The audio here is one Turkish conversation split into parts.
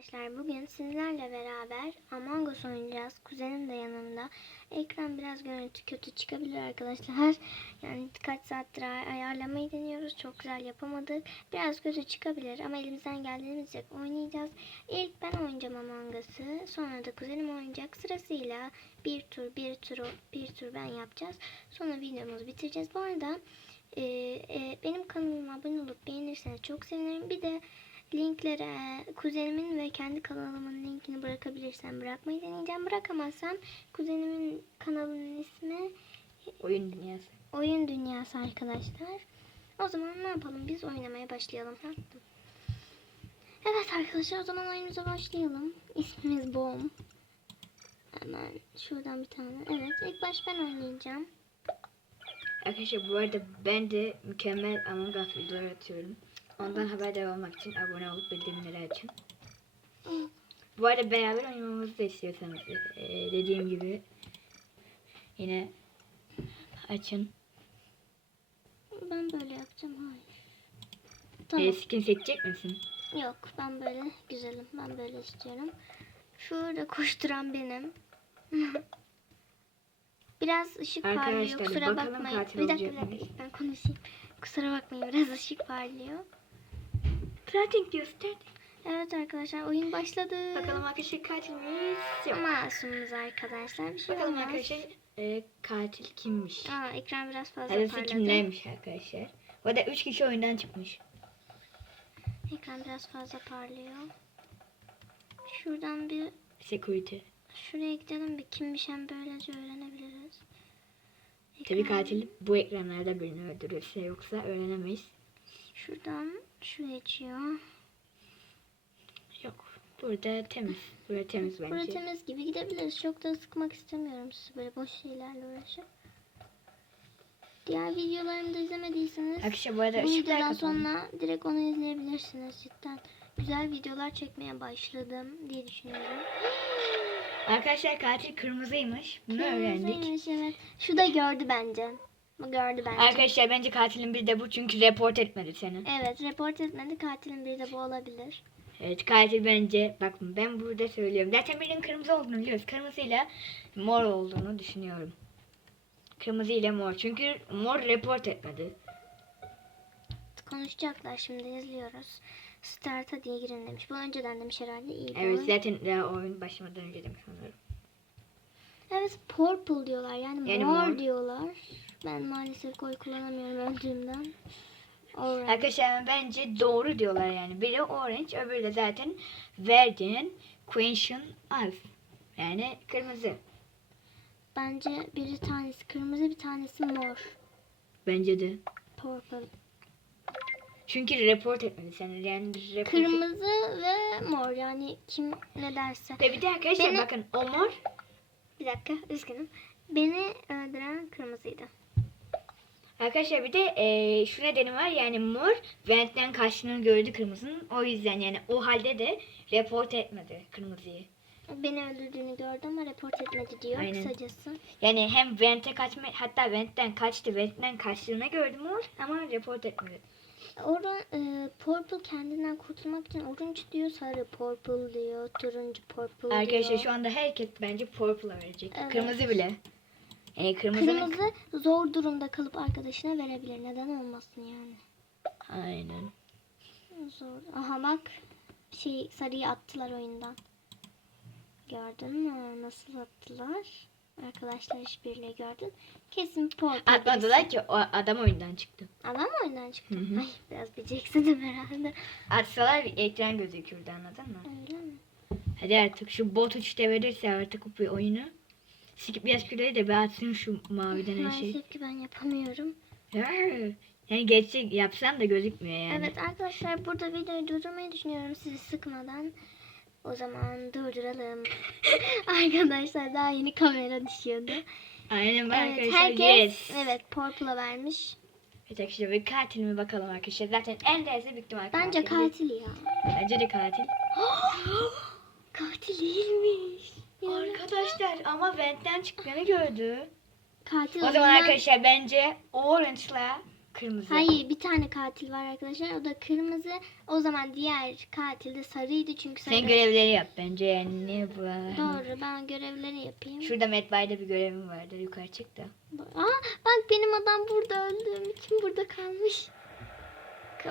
Arkadaşlar bugün sizlerle beraber Among Us oynayacağız. Kuzenim de yanımda. Ekran biraz görüntü kötü çıkabilir arkadaşlar. Yani kaç saattir ay- ayarlamayı deniyoruz. Çok güzel yapamadık. Biraz kötü çıkabilir ama elimizden geldiğimizce oynayacağız. İlk ben oynayacağım Among Us'ı. Sonra da kuzenim oynayacak. Sırasıyla bir tur bir tur bir tur ben yapacağız. Sonra videomuzu bitireceğiz. Bu arada e, e, benim kanalıma abone olup beğenirseniz çok sevinirim. Bir de linklere kuzenimin ve kendi kanalımın linkini bırakabilirsem bırakmayı deneyeceğim. Bırakamazsam kuzenimin kanalının ismi Oyun dünyası. Oyun Dünyası arkadaşlar. O zaman ne yapalım? Biz oynamaya başlayalım. Evet arkadaşlar o zaman oyunumuza başlayalım. İsmimiz Bom. Hemen şuradan bir tane. Evet ilk baş ben oynayacağım. Arkadaşlar bu arada ben de mükemmel Among Us videoları atıyorum. Ondan haberdar olmak için abone olup bildirimleri açın. Bu arada beraber oynamamızı da istiyorsanız eee, dediğim gibi yine açın. Ben böyle yapacağım. Hayır. Tamam. skin seçecek misin? Yok ben böyle güzelim. Ben böyle istiyorum. Şurada koşturan benim. Biraz ışık parlıyor. Kusura bakmayın. Bir dakika bir dakika. Ben konuşayım. Kusura bakmayın. Biraz ışık parlıyor. Starting diyor starting. Evet arkadaşlar oyun başladı. Bakalım arkadaşlar katil miyiz? Yok. Masumuz arkadaşlar. Bir şey Bakalım olmaz. arkadaşlar eee, katil kimmiş? Aa, ekran biraz fazla Adresi parladı. kimlermiş arkadaşlar? Bu arada 3 kişi oyundan çıkmış. Ekran biraz fazla parlıyor. Şuradan bir Security. şuraya gidelim bir kimmiş hem böylece öğrenebiliriz. Tabii Ekran- katil bu ekranlarda birini öldürürse yoksa öğrenemeyiz. Şuradan şu geçiyor. Yok. Burada temiz. Burada temiz bence. Burası temiz gibi gidebiliriz. Çok da sıkmak istemiyorum sizi böyle boş şeylerle uğraşıp. Diğer videolarımı da izlemediyseniz Arkadaşlar bu arada bu videodan sonra direkt onu izleyebilirsiniz cidden. Güzel videolar çekmeye başladım diye düşünüyorum. Arkadaşlar katil kırmızıymış. Bunu öğrendik. Kırmızıymış, evet. Şu da gördü bence. Gördü bence. Arkadaşlar bence katilin biri de bu çünkü report etmedi seni. Evet report etmedi. Katilin biri de bu olabilir. Evet katil bence bakın ben burada söylüyorum. Zaten birinin kırmızı olduğunu biliyoruz. Kırmızıyla mor olduğunu düşünüyorum. Kırmızı ile mor. Çünkü mor report etmedi. Konuşacaklar şimdi izliyoruz. Start'a diye girin demiş. Bu önceden demiş herhalde. iyi Evet oyun. zaten daha oyun başlamadan önce demiş sanırım. Evet purple diyorlar yani, Yani mor, mor. diyorlar. Ben maalesef oy kullanamıyorum öldüğümden. Orange. Arkadaşlar bence doğru diyorlar yani. Biri orange öbürü de zaten verdin question alf. Yani kırmızı. Bence bir tanesi kırmızı bir tanesi mor. Bence de. Purple. Çünkü report etmedi sen yani report Kırmızı ve mor yani kim ne derse. Ve bir de arkadaşlar Beni- bakın o mor Bir dakika üzgünüm. Beni öldüren kırmızıydı. Arkadaşlar bir de eee şu nedeni var yani mor ventten kaçtığını gördü kırmızının o yüzden yani o halde de report etmedi kırmızıyı. Beni öldürdüğünü gördü ama report etmedi diyor Aynen. kısacası. Yani hem vente kaçma hatta ventten kaçtı ventten kaçtığını gördü mor ama report etmedi. Orada e, purple kendinden kurtulmak için orange diyor, sarı purple diyor, turuncu purple Arkadaşlar diyor. şu anda herkes bence purple'a verecek. Evet. Kırmızı bile. Yani kırmızının... Kırmızı zor durumda kalıp arkadaşına verebilir. Neden olmasın yani? Aynen. Zor. Aha bak şey sarıyı attılar oyundan. Gördün mü nasıl attılar? Arkadaşlar işbirliği gördün. Kesin purple. Atmadılar ki o adam oyundan çıktı. Adam mı oyundan çıktı? Hı hı. Ay biraz beceriksizim herhalde. Atsalar ekran gözükürdü anladın mı? Öyle mi? Hadi artık şu bot işte verirse artık bu oyunu. Skip yasküleri de bir atsın şu mavi denen şey. Maalesef ki ben yapamıyorum. Yani geçecek yapsam da gözükmüyor yani. Evet arkadaşlar burada videoyu durdurmayı düşünüyorum sizi sıkmadan. O zaman durduralım. arkadaşlar daha yeni kamera düşüyordu. Aynen Evet arkadaşlar herkes yes. evet Purple'a vermiş. Evet arkadaşlar bir katil mi bakalım arkadaşlar. Zaten en değerli büyük ihtimal Bence katil ya. Bence de katil. katil değilmiş. Ya. Arkadaşlar ama ventten çıktığını gördü. Katil O zaman oyundan- arkadaşlar bence Orange'la Kırmızı. Hayır bir tane katil var arkadaşlar. O da kırmızı. O zaman diğer katil de sarıydı çünkü Sen sarı. görevleri yap bence yani ne var? Doğru ben görevleri yapayım. Şurada Medbay'da bir görevim vardı. Yukarı çık da. Aa, bak benim adam burada öldüğüm için burada kalmış.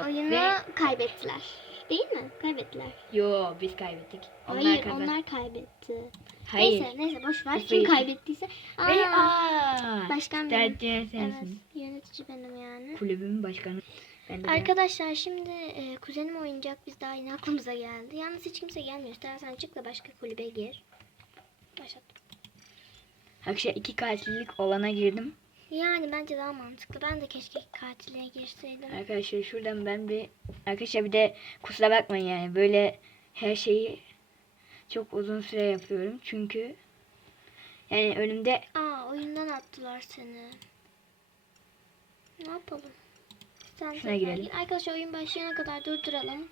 Oyunu Ve- kaybettiler. Değil mi? Kaybettiler. Yo biz kaybettik. Onlar Hayır kazan- onlar kaybetti. Hayır. Neyse neyse boş ver. Kim kaybettiyse. Aa, Ve aa. Başkan benim. Evet, yönetici benim yani. Kulübün başkanı. Ben de ben. Arkadaşlar şimdi e, kuzenim oynayacak. Biz daha yine aklımıza geldi. Yalnız hiç kimse gelmiyor. İstersen çık da başka kulübe gir. Başlat. Arkadaşlar iki katillik olana girdim. Yani bence daha mantıklı. Ben de keşke katiliğe girseydim. Arkadaşlar şuradan ben bir arkadaşlar bir de kusura bakmayın yani böyle her şeyi çok uzun süre yapıyorum çünkü yani önümde Aa oyundan attılar seni. Ne yapalım? Sen Şuna girelim. gir. Arkadaşlar oyun başlayana kadar durduralım.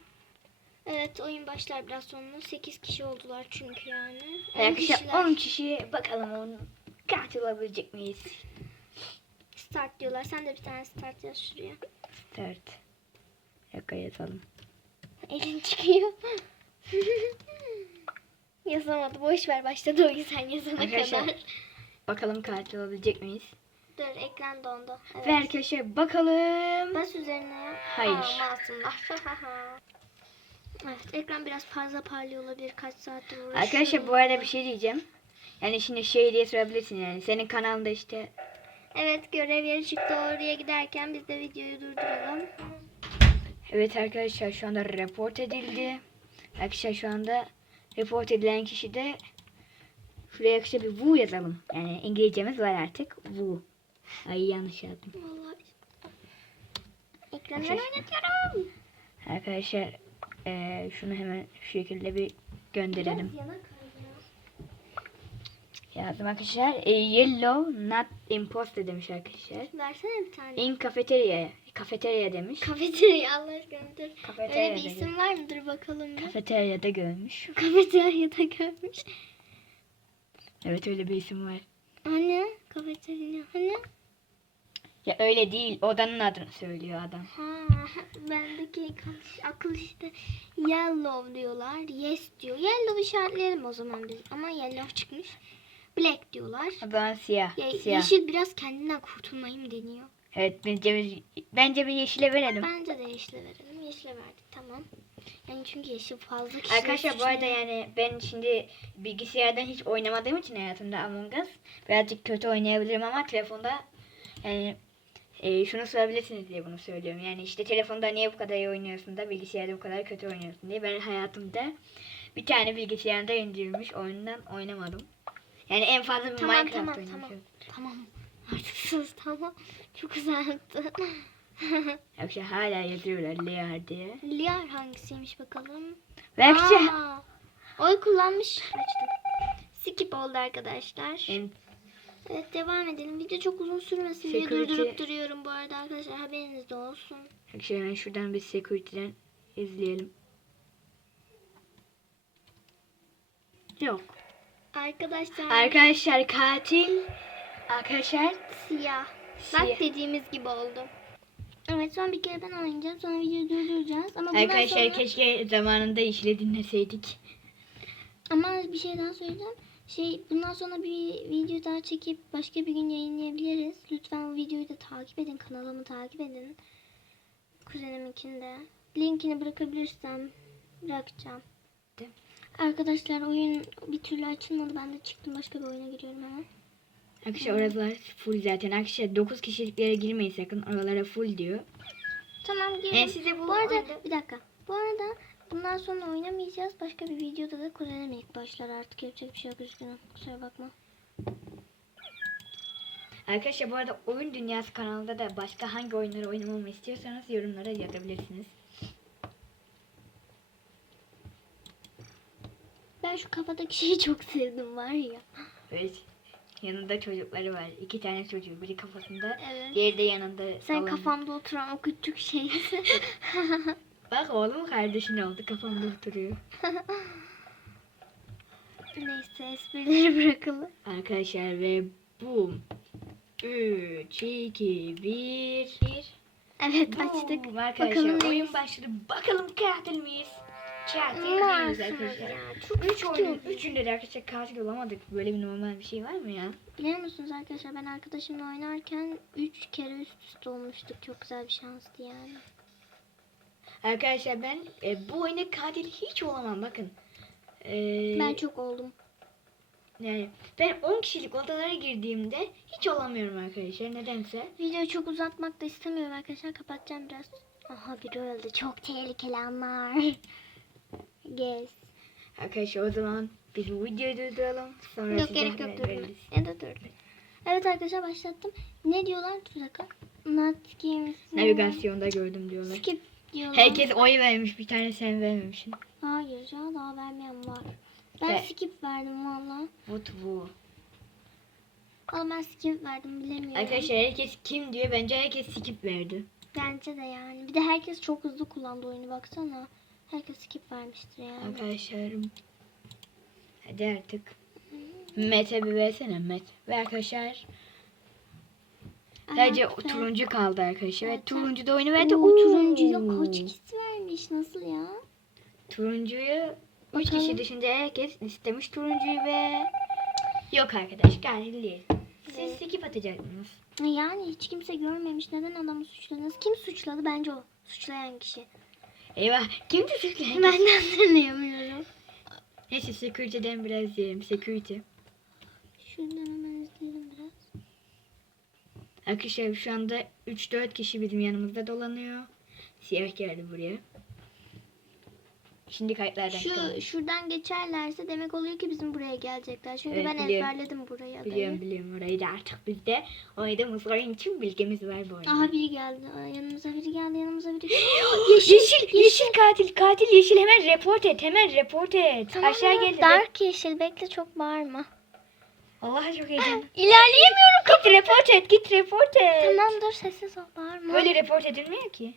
Evet oyun başlar biraz sonra. 8 kişi oldular çünkü yani. Arkadaşlar kişiler 10 kişi bakalım onun katil olabilecek miyiz? start diyorlar. Sen de bir tane start yaz şuraya. Start. Dakika yazalım. Elin çıkıyor. Yazamadı. Boş ver. Başladı oyun sen yazana Arkadaşlar, kadar. Bakalım katil olabilecek miyiz? Dur ekran dondu. Evet. Ve arkadaşlar bakalım. Bas üzerine. Hayır. Aa, evet ekran biraz fazla parlıyor olabilir. Kaç saattir uğraşıyorum. Arkadaşlar bu arada bir şey diyeceğim. Yani şimdi şey diye sorabilirsin yani. Senin kanalında işte Evet görev yeri çıktı oraya giderken biz de videoyu durduralım. Evet arkadaşlar şu anda report edildi. Arkadaşlar şu anda report edilen kişi de şuraya kısa bir Wu yazalım. Yani İngilizcemiz var artık. Wu. Ay yanlış yazdım. Vallahi. Arkadaşlar- oynatıyorum. Arkadaşlar eee, şunu hemen şu şekilde bir gönderelim. Biraz yana kaydı ya. Yazdım arkadaşlar. E, yellow not imposter demiş arkadaşlar. Versene bir tane. In kafeterya. Kafeterya demiş. Kafeterya Allah aşkına dur. Öyle Kafeteryada, bir isim var mıdır bakalım bir. kafeteryada görmüş. Kafeteryada görmüş. Evet öyle bir isim var. Anne kafeterya hani? Ya öyle değil. Odanın adını söylüyor adam. Ha, bendeki akıl işte yellow diyorlar. Yes diyor. Yellow işaretleyelim o zaman biz. Ama yellow çıkmış. Black diyorlar. Ben siyah. Ya, siyah. yeşil biraz kendinden kurtulmayı mı deniyor? Evet bence bir, bence bir yeşile verelim. Bence de yeşile verelim. Yeşile verdik tamam. Yani çünkü yeşil fazla kişi. Arkadaşlar bu arada yani ben şimdi bilgisayardan hiç oynamadığım için hayatımda Among Us birazcık kötü oynayabilirim ama telefonda yani e, şunu sorabilirsiniz diye bunu söylüyorum. Yani işte telefonda niye bu kadar iyi oynuyorsun da bilgisayarda bu kadar kötü oynuyorsun diye. Ben hayatımda bir tane bilgisayarda indirilmiş oyundan oynamadım. Yani en fazla bir Tamam Minecraft tamam tamam. Tamam. Artık sus tamam. Çok uzaktı. Arkadaşlar hala yazıyorlar Lear diye. Liar hangisiymiş bakalım. Arkadaşlar Aa, oy kullanmış. Açtım. Skip oldu arkadaşlar. en- Evet devam edelim. Video çok uzun sürmesin diye Security- durdurup duruyorum bu arada arkadaşlar. Haberiniz de olsun. arkadaşlar hemen şuradan bir security'den izleyelim. Yok. Arkadaşlar Arkadaşlar katil arkadaşlar siyah. Siyah. Bak dediğimiz gibi oldu. Evet son bir kere ben oynayacağım. Sonra videoyu durduracağız. Ama arkadaşlar sonra... keşke zamanında işle dinleseydik. Ama bir şey daha söyleyeceğim. Şey bundan sonra bir video daha çekip başka bir gün yayınlayabiliriz. Lütfen o videoyu da takip edin. Kanalımı takip edin. Kuzeniminkini de. Linkini bırakabilirsem bırakacağım. Arkadaşlar oyun bir türlü açılmadı. Ben de çıktım. Başka bir oyuna giriyorum hemen. Arkadaşlar oralar full zaten. Arkadaşlar 9 kişiliklere girmeyin sakın. Oralara full diyor. Tamam girdim. Ben size bu bu arada oyunda- bir dakika. Bu arada bundan sonra oynamayacağız. Başka bir videoda da ilk başlar artık. Yapacak bir şey yok üzgünüm. Kusura bakma. Arkadaşlar bu arada Oyun Dünyası kanalında da başka hangi oyunları oynamamı istiyorsanız yorumlara yazabilirsiniz. Ben şu kafadaki şeyi çok sevdim var ya. Evet. Yanında çocukları var. İki tane çocuğu. Biri kafasında, Evet. diğeri de yanında. Sen sallanıyor. kafamda oturan o küçük şey. Bak oğlum kardeşin oldu. Kafamda oturuyor. Neyse esprileri bırakalım. Arkadaşlar ve boom. 3, 2, 1. Evet açtık. Boom, Arkadaşlar Bakalım oyun başladı. Bakalım katil miyiz? Değiliz arkadaşlar. Üç oyunun üçünde de arkadaşlar katil olamadık. Böyle bir normal bir şey var mı ya? Biliyor musunuz arkadaşlar ben arkadaşımla oynarken 3 kere üst üste olmuştuk. Çok güzel bir şanstı yani. Arkadaşlar ben e, bu oyunda katil hiç olamam bakın. E, Ben çok oldum. yani ben 10 kişilik odalara girdiğimde hiç olamıyorum arkadaşlar nedense. Videoyu çok uzatmak da istemiyorum arkadaşlar. Kapatacağım biraz. Aha biri öldü. Çok tehlikeli anlar. Gez. Arkadaşlar o zaman biz bu videoyu durduralım. Sonra Yok gerek yok haber durma. veririz. Ya da dur. Evet arkadaşlar başlattım. Ne diyorlar? Dakika. Not games. Navigasyonda gördüm diyorlar. Skip diyorlar. Herkes oy vermiş bir tane sen vermemişsin. Hayır ya daha vermeyen var. Ben Ve- skip verdim valla. What bu? Valla ben skip verdim bilemiyorum. Arkadaşlar herkes kim diyor bence herkes skip verdi. Bence de yani. Bir de herkes çok hızlı kullandı oyunu baksana. Herkes skip vermiştir yani. Arkadaşlarım. Hadi artık. Mete bir versene Met. Ve arkadaşlar sadece o turuncu kaldı arkadaşlar. Ve Evet. turuncu da oyunu verdi. Oo. turuncuya kaç kişi vermiş? Nasıl ya? Turuncuyu 3 Bakalım. kişi dışında herkes istemiş turuncuyu ve yok arkadaş katil değil. Siz Evet. skip atacaksınız. Yani hiç kimse görmemiş. Neden adamı suçladınız? Kim suçladı? Bence o. Suçlayan kişi. Eyvah kimdi suçlu? Ben de hatırlayamıyorum. Neyse security'den biraz yiyelim. Security. Şuradan hemen izleyelim biraz. Arkadaşlar şu anda 3-4 kişi bizim yanımızda dolanıyor. Siyah geldi buraya. Şimdi kayıtlardan. Şu şuradan geçerlerse demek oluyor ki bizim buraya gelecekler. Çünkü Evet, ben biliyorum. ezberledim burayı adayı. Biliyorum biliyorum orayı da artık bizde oynadığımız oyun için bilgimiz var bu oyunda. Aha biri geldi. Aa, yanımıza biri geldi. Yanımıza biri geldi. yeşil, yeşil, katil katil yeşil hemen report et hemen report et. Tamam Aşağı ya, gel. Dark yeşil. Bekle çok bağırma. Allah çok heyecanlı. İlerleyemiyorum. git report et git report et. Tamam dur sessiz ol bağırma. Böyle report edilmiyor ki.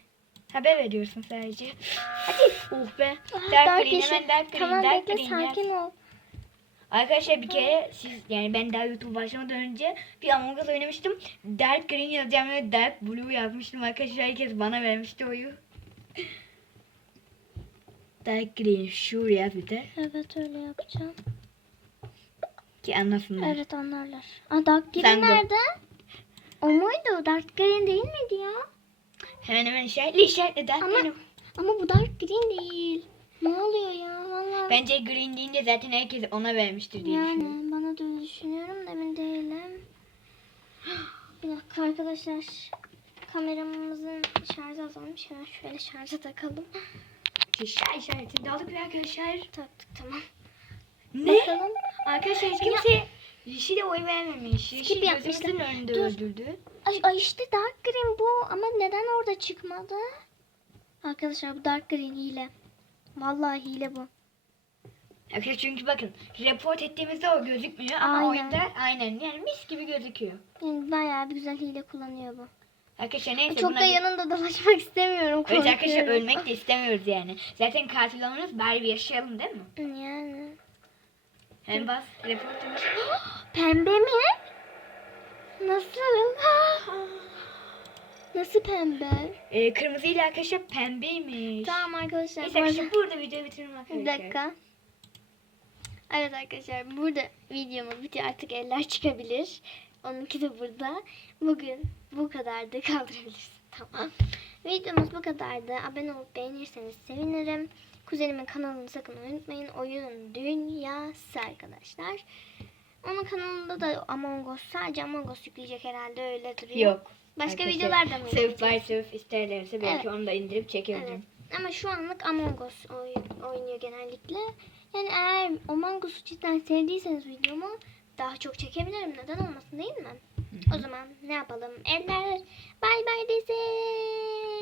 Haber veriyorsun sadece. Hadi. Oh be. Ah, Dark, dark green hemen dark green Tamam dark bekle green yap. sakin ol. Arkadaşlar bir kere siz yani ben daha YouTube başlamadan önce bir Among Us oynamıştım. Dark Green yazacağım ve Dark Blue yazmıştım. Arkadaşlar herkes bana vermişti oyu. Dark Green şuraya bir de Evet öyle yapacağım. ki anlasınlar. Evet anlarlar. Aa Dark Green de. nerede? O muydu? Dark Green değil miydi ya? Hemen hemen işaretle işaretle Dark Ama- Green. Ama bu Dark Green değil. Ne oluyor ya? Vallahi Bence Green deyince zaten herkes ona vermiştir diye düşünüyorum. yani bana da öyle düşünüyorum da emin değilim. Bir dakika arkadaşlar. Kameramızın şarjı azalmış. Hemen şöyle şarja takalım. İşaret işareti de aldık bir arkadaşlar. Taktık tamam. Ne? Bakalım. Arkadaşlar kimse Yeşil'e oy vermemiş. Yeşil yapmışlar. gözümüzün önünde Dur. öldürdü. Ay, ay işte Dark Green bu ama neden orada çıkmadı? Arkadaşlar bu Dark Green hile. Vallahi hile bu. Arkadaşlar çünkü bakın report ettiğimizde o gözükmüyor ama Aynen. oyunda aynen yani mis gibi gözüküyor. Yani bayağı bir güzel hile kullanıyor bu. Arkadaşlar neyse Çok buna- da yanında dolaşmak istemiyorum. Evet arkadaşlar korkuyorum. ölmek de istemiyoruz yani. Zaten katil olmanız bari bir yaşayalım değil mi? Yani. Hem bas. Pembe mi? Nasıl? Nasıl pembe? Ee, kırmızı ile arkadaşlar pembeymiş. Tamam arkadaşlar. Neyse arkadaşlar burada videoyu bitirelim arkadaşlar. Bir dakika. Evet arkadaşlar burada videomuz bitiyor. Artık eller çıkabilir. Onunki de burada. Bugün bu kadardı. Kaldırabilirsin. Tamam. Videomuz bu kadardı. Abone olup beğenirseniz sevinirim. Kuzenimin kanalını sakın unutmayın. Oyun Dünyası arkadaşlar. Onun kanalında da Among Us sadece Among Us yükleyecek herhalde öyle duruyor. Yok. Başka Arkadaşlar, videolar da mı? Sırf var sırf isterlerse belki Evet. onu da indirip çekebilirim. Evet. Ama şu anlık Among Us oy- oynuyor genellikle. Yani eğer Among Us'u cidden sevdiyseniz videomu daha çok çekebilirim. Neden olmasın değil mi? O zaman ne yapalım? Eller bay bay desin.